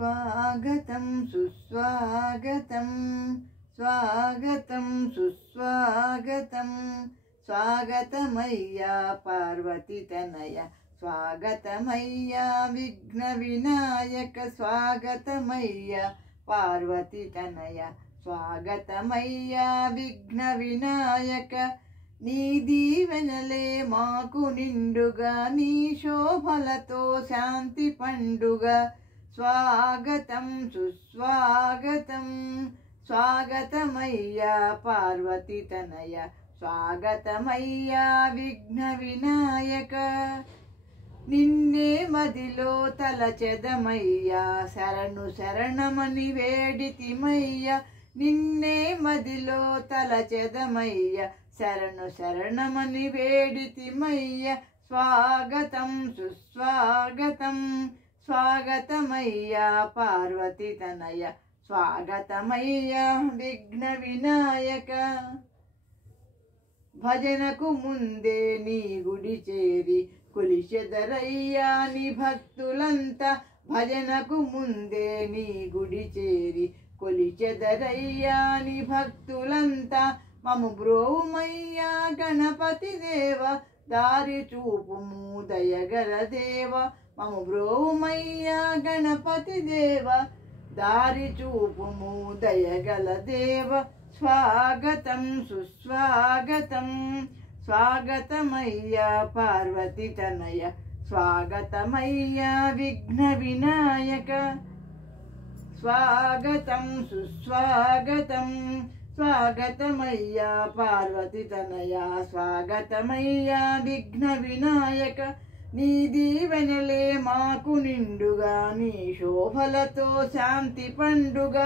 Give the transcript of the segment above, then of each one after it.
स्वागतं सुस्वागतं स्वागतं सुस्वागतं स्वागतमय्या पार्वतीतनया स्वागतमय्या विघ्नविनायक स्वागतमय्या पार्वतीतनया स्वागतमय्या विघ्नविनायक నీ దీవెనలే మాకు నిండుగా నీ శోభలతో శాంతి పండుగ స్వాగతం సుస్వాగతం స్వాగతమయ్యా పార్వతీతనయ స్వాగతమయ్యా విఘ్న వినాయక నిన్నే మదిలో తలచెదమయ్యా శరణు శరణమని వేడితిమయ్యా నిన్నే మదిలో తలచెదమయ్యా శరణు శరణమని వేడితిమయ్య స్వాగతం సుస్వాగతం స్వాగతమయ్యా పార్వతీతనయ స్వాగతమయ్యా విఘ్న వినాయక భజనకు ముందే నీ గుడి చేరి కొలిచెదరయ్యా నీ భక్తులంతా భజనకు ముందే నీ గుడి చేరి కొలిచెదరయ్యా నీ భక్తులంతా మము బ్రోమయ్యా గణపతి దేవ దారి చూపుము దయగల దేవ మము బ్రోమయ్యా గణపతి దేవ దారి చూపుము దయగల దేవ స్వాగతం సుస్వాగతం స్వాగతమయ్యా పార్వతీతనయ స్వాగతమయ్యా విఘ్న వినాయక స్వాగతం సుస్వాగతం స్వాగతమయ్యా పార్వతీతనయా స్వాగతమయ్యా విఘ్న వినాయక నీ దీవెనలే మాకు నిండుగా నీ శోభలతో శాంతి పండుగ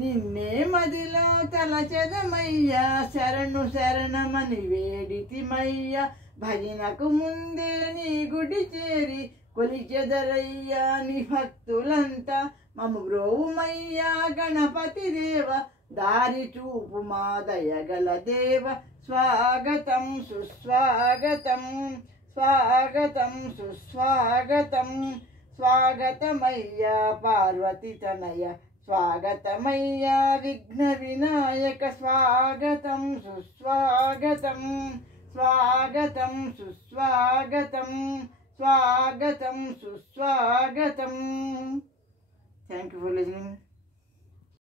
నిన్నే మదిలో తలచెదమయ్యా శరణు శరణమని వేడితిమయ్యా భజనకు ముందే నీ గుడి చేరి కొలిచెదరయ్యా నీ భక్తులంతా మము బ్రోమయ్యా గణపతి దేవ దారి చూపు మా దయగల దేవ స్వాగతం సుస్వాగతం స్వాగతం సుస్వాగతం స్వాగతమయ్యా పార్వతీతనయ స్వాగతమయ్యా విఘ్న వినాయక స్వాగతం సుస్వాగతం స్వాగతం సుస్వాగతం స్వాగతం సుస్వాగతం. Thank you for listening.